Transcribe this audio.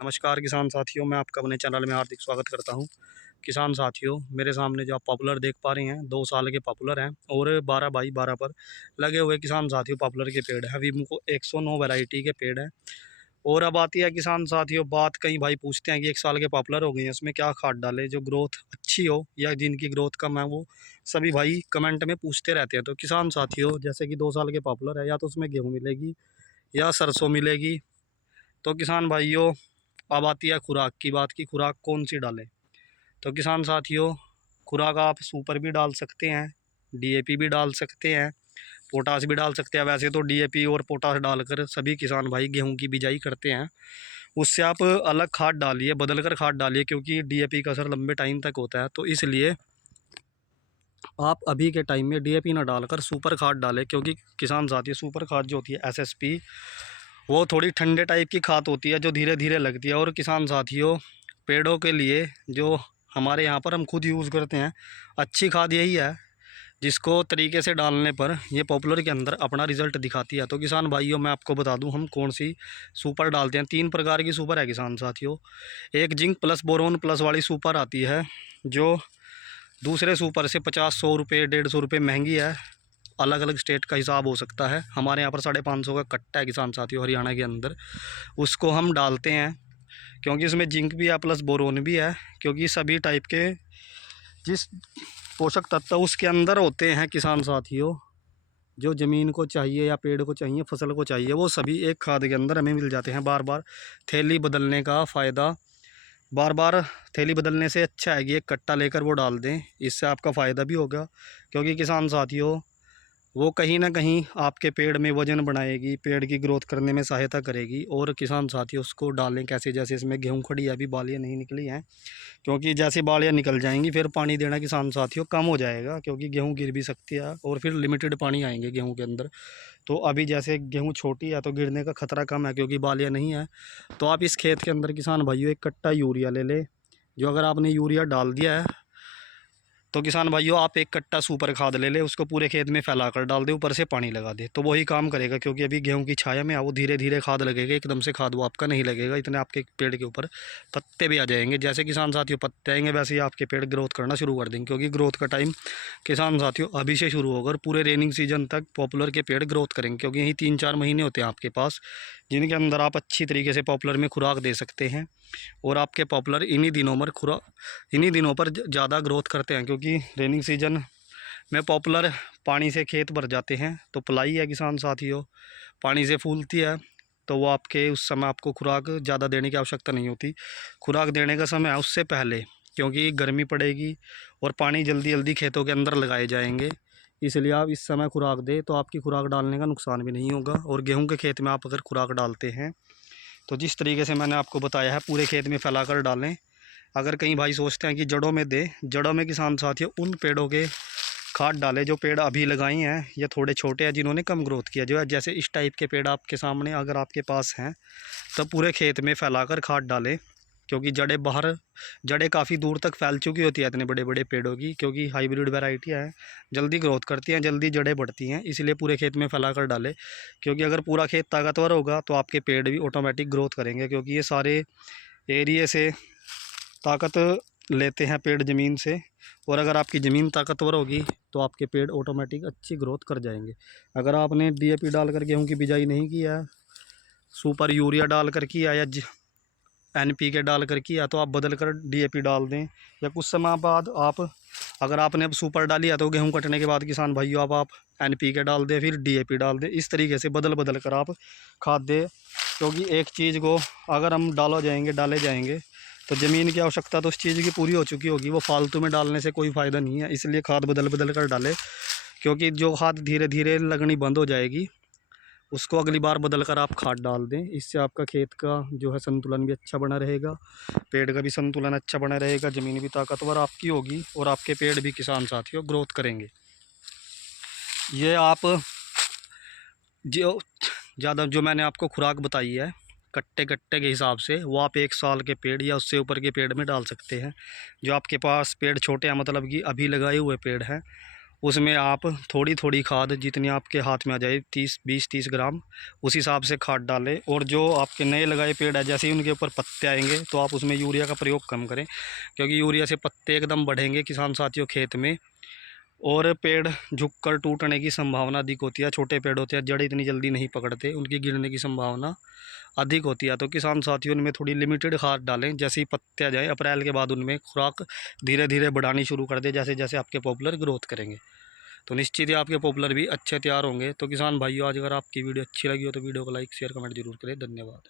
नमस्कार किसान साथियों, मैं आपका अपने चैनल में हार्दिक स्वागत करता हूं। किसान साथियों, मेरे सामने जो आप पॉपुलर देख पा रहे हैं 2 साल के पॉपुलर हैं और 12 बाई 12 पर लगे हुए किसान साथियों पॉपुलर के पेड़ हैं। विमो 109 वैरायटी के पेड़ हैं। और अब आती है किसान साथियों बात, कई भाई पूछते हैं कि 1 साल के पॉपुलर हो गए हैं, उसमें क्या खाद डालें जो ग्रोथ अच्छी हो या जिनकी ग्रोथ कम है, वो सभी भाई कमेंट में पूछते रहते हैं। तो किसान साथियों, जैसे कि 2 साल के पॉपुलर है, या तो उसमें गेहूँ मिलेगी या सरसों मिलेगी। तो किसान भाइयों, अब आती है खुराक की बात की खुराक कौन सी डालें। तो किसान साथियों, खुराक आप सुपर भी डाल सकते हैं, डीएपी भी डाल सकते हैं, पोटास भी डाल सकते हैं। वैसे तो डीएपी और पोटास डालकर सभी किसान भाई गेहूं की बिजाई करते हैं। उससे आप अलग खाद डालिए, बदल कर खाद डालिए, क्योंकि डीएपी का असर लंबे टाइम तक होता है। तो इसलिए आप अभी के टाइम में डीएपी ना डालकर सुपर खाद डालें, क्योंकि किसान साथियों सुपर खाद जो होती है एसएसपी, वो थोड़ी ठंडे टाइप की खाद होती है जो धीरे धीरे लगती है। और किसान साथियों, पेड़ों के लिए जो हमारे यहाँ पर हम खुद यूज़ करते हैं, अच्छी खाद यही है जिसको तरीके से डालने पर ये पॉपुलर के अंदर अपना रिज़ल्ट दिखाती है। तो किसान भाइयों, मैं आपको बता दूं हम कौन सी सुपर डालते हैं। 3 प्रकार की सुपर है किसान साथियों। एक जिंक प्लस बोरोन प्लस वाली सुपर आती है, जो दूसरे सुपर से 50-100 रुपये 150 रुपये महंगी है। अलग अलग स्टेट का हिसाब हो सकता है। हमारे यहाँ पर 550 का कट्टा है किसान साथियों हरियाणा के अंदर। उसको हम डालते हैं क्योंकि उसमें जिंक भी है प्लस बोरोन भी है, क्योंकि सभी टाइप के जिस पोषक तत्व उसके अंदर होते हैं किसान साथियों, जो ज़मीन को चाहिए या पेड़ को चाहिए, फसल को चाहिए, वो सभी एक खाद के अंदर हमें मिल जाते हैं। बार बार थैली बदलने का फ़ायदा, बार बार थैली बदलने से अच्छा है कि एक कट्टा लेकर वो डाल दें। इससे आपका फ़ायदा भी होगा, क्योंकि किसान साथियों वो कहीं ना कहीं आपके पेड़ में वजन बढ़ाएगी, पेड़ की ग्रोथ करने में सहायता करेगी। और किसान साथियों, उसको डालें कैसे, जैसे इसमें गेहूँ खड़ी है, अभी बालियाँ नहीं निकली हैं, क्योंकि जैसे बालियाँ निकल जाएंगी फिर पानी देना किसान साथियों कम हो जाएगा, क्योंकि गेहूँ गिर भी सकती है और फिर लिमिटेड पानी आएंगे गेहूँ के अंदर। तो अभी जैसे गेहूँ छोटी है तो गिरने का खतरा कम है, क्योंकि बालियाँ नहीं है। तो आप इस खेत के अंदर किसान भाइयों एक कट्टा यूरिया ले लें। जो अगर आपने यूरिया डाल दिया है तो किसान भाइयों आप एक कट्टा सुपर खाद ले ले, उसको पूरे खेत में फैला कर डाल दे, ऊपर से पानी लगा दे, तो वही काम करेगा। क्योंकि अभी गेहूं की छाया में वो धीरे धीरे खाद लगेगा, एकदम से खाद वो आपका नहीं लगेगा। इतने आपके पेड़ के ऊपर पत्ते भी आ जाएंगे। जैसे किसान साथियों पत्ते आएंगे वैसे ही आपके पेड़ ग्रोथ करना शुरू कर देंगे, क्योंकि ग्रोथ का टाइम किसान साथियों अभी से शुरू होगा और पूरे रेनिंग सीजन तक पॉपुलर के पेड़ ग्रोथ करेंगे। क्योंकि यही 3-4 महीने होते हैं आपके पास, जिनके अंदर आप अच्छी तरीके से पॉपुलर में खुराक दे सकते हैं। और आपके पॉपुलर इन्हीं दिनों पर ज़्यादा ग्रोथ करते हैं, क्योंकि रेनिंग सीजन में पॉपुलर पानी से खेत भर जाते हैं। तो पलाई है किसान साथियों, पानी से फूलती है, तो वो आपके उस समय आपको खुराक ज़्यादा देने की आवश्यकता नहीं होती। खुराक देने का समय है उससे पहले, क्योंकि गर्मी पड़ेगी और पानी जल्दी जल्दी खेतों के अंदर लगाए जाएंगे। इसलिए आप इस समय खुराक दें तो आपकी खुराक डालने का नुकसान भी नहीं होगा। और गेहूं के खेत में आप अगर खुराक डालते हैं तो जिस तरीके से मैंने आपको बताया है पूरे खेत में फैला कर डालें। अगर कई भाई सोचते हैं कि जड़ों में दे, जड़ों में किसान साथियों उन पेड़ों के खाद डालें जो पेड़ अभी लगाए हैं या थोड़े छोटे हैं, जिन्होंने कम ग्रोथ किया। जो है जैसे इस टाइप के पेड़ आपके सामने अगर आपके पास हैं तो पूरे खेत में फैलाकर खाद डालें, क्योंकि जड़ें काफ़ी दूर तक फैल चुकी होती है इतने बड़े बड़े पेड़ों की, क्योंकि हाइब्रिड वैरायटी है, जल्दी ग्रोथ करती हैं, जल्दी जड़ें बढ़ती हैं। इसलिए पूरे खेत में फैला कर डालें, क्योंकि अगर पूरा खेत ताकतवर होगा तो आपके पेड़ भी ऑटोमेटिक ग्रोथ करेंगे। क्योंकि ये सारे एरिए से ताकत लेते हैं पेड़ ज़मीन से, और अगर आपकी ज़मीन ताकतवर होगी तो आपके पेड़ ऑटोमेटिक अच्छी ग्रोथ कर जाएंगे। अगर आपने डीएपी डालकर गेहूं की बिजाई नहीं किया, सुपर यूरिया डालकर किया या एनपीके डालकर किया, तो आप बदल कर डीएपी डाल दें। या कुछ समय बाद आप, अगर आपने अब सुपर डाली है तो गेहूं कटने के बाद किसान भाइयों आप एनपीके डाल दें, फिर डीएपी डाल दें। इस तरीके से बदल बदल कर आप खाद दें, क्योंकि एक चीज़ को अगर हम डाले जाएंगे तो ज़मीन की आवश्यकता तो उस चीज़ की पूरी हो चुकी होगी, वो फालतू में डालने से कोई फ़ायदा नहीं है। इसलिए खाद बदल बदल कर डालें, क्योंकि जो खाद धीरे धीरे लगनी बंद हो जाएगी उसको अगली बार बदल कर आप खाद डाल दें। इससे आपका खेत का जो है संतुलन भी अच्छा बना रहेगा, पेड़ का भी संतुलन अच्छा बना रहेगा, ज़मीन भी ताकतवर आपकी होगी और आपके पेड़ भी किसान साथियों ग्रोथ करेंगे। ये आप जो ज़्यादा जो मैंने आपको खुराक बताई है कट्टे कट्टे के हिसाब से, वो आप 1 साल के पेड़ या उससे ऊपर के पेड़ में डाल सकते हैं। जो आपके पास पेड़ छोटे हैं, मतलब कि अभी लगाए हुए पेड़ हैं, उसमें आप थोड़ी थोड़ी खाद जितनी आपके हाथ में आ जाए 20-30 ग्राम उस हिसाब से खाद डालें। और जो आपके नए लगाए पेड़ है जैसे ही उनके ऊपर पत्ते आएंगे तो आप उसमें यूरिया का प्रयोग कम करें, क्योंकि यूरिया से पत्ते एकदम बढ़ेंगे किसान साथियों खेत में, और पेड़ झुककर टूटने की संभावना अधिक होती है। छोटे पेड़ होते हैं, जड़ इतनी जल्दी नहीं पकड़ते, उनकी गिरने की संभावना अधिक होती है। तो किसान साथियों उनमें थोड़ी लिमिटेड खाद डालें। जैसे ही पत्ते आ जाए अप्रैल के बाद उनमें खुराक धीरे धीरे बढ़ानी शुरू कर दे, जैसे जैसे आपके पॉपुलर ग्रोथ करेंगे तो निश्चित ही आपके पॉपुलर भी अच्छे तैयार होंगे। तो किसान भाइयों, आज अगर आपकी वीडियो अच्छी लगी हो तो वीडियो को लाइक शेयर कमेंट जरूर करें। धन्यवाद।